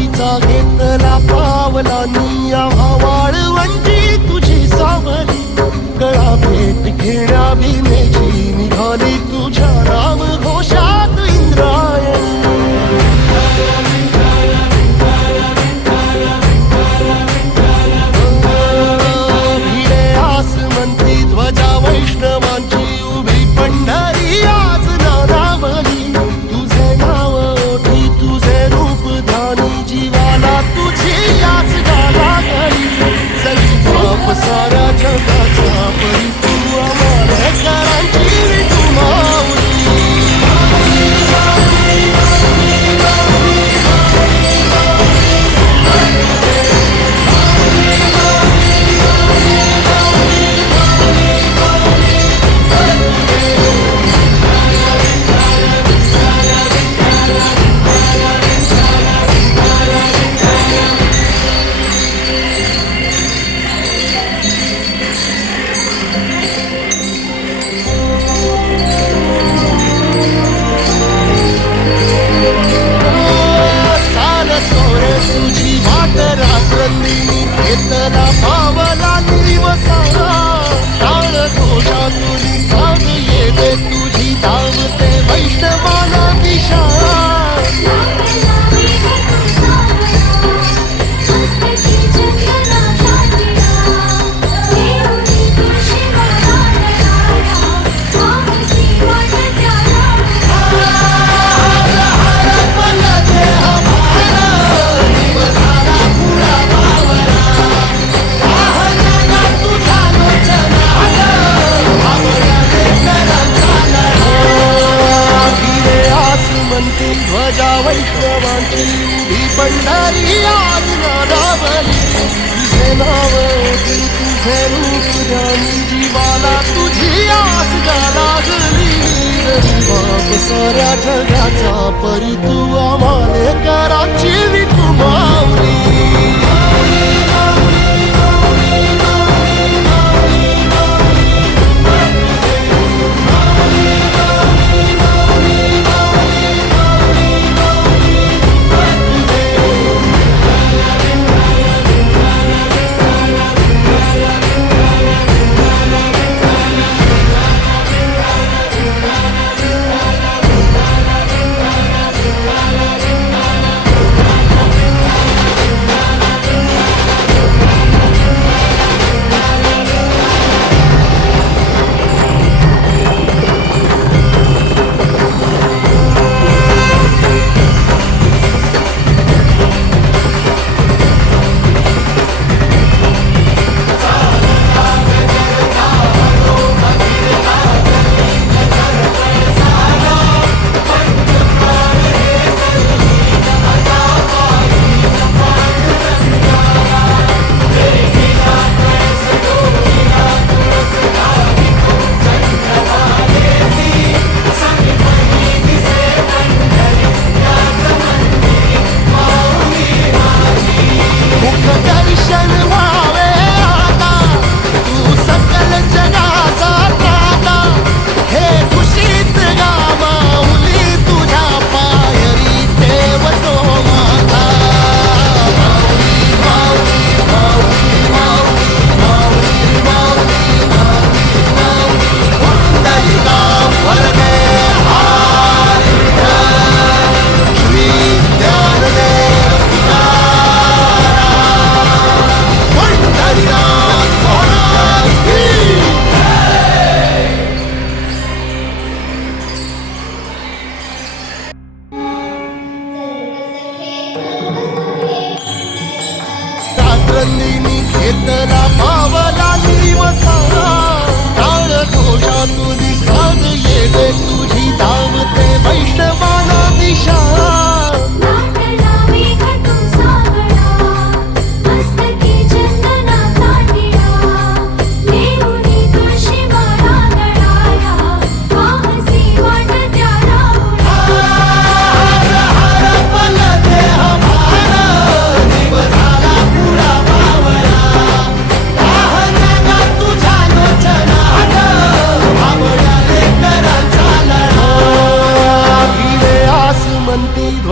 सावलीचा घेतला पावलानी आवाळ वंची म्हणजे तुझी सावली. गळा भेट घेण्या भीमेची निघाली sara jab घाचा परी तू प्रतीनी घेतला पावला दिवसाला काळ दोषातून साज येणे तुझी धावत.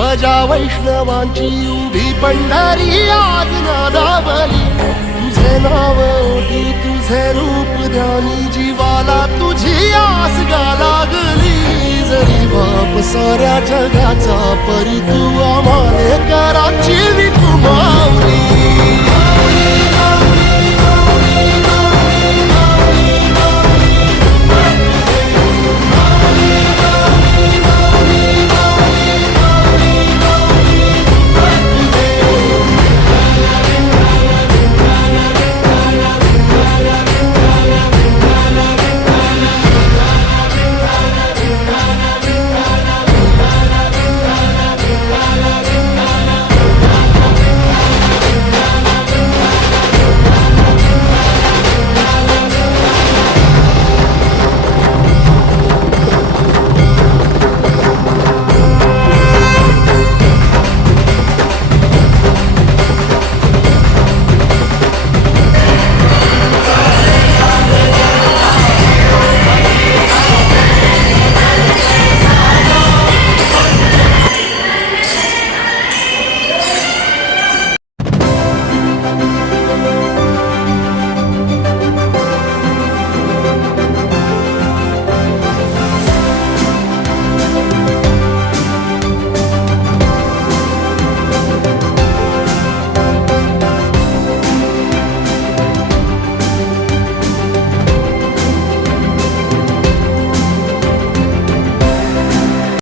माझ्या वैष्णवांची उभी पंढारी आज नादावली. तुझे नाव ओठी तुझे रूप ध्यानी जीवाला तुझी आस गा लागली. जरी बाप साऱ्या जगाचा परी तू आम्हाला कराची विठू मावली.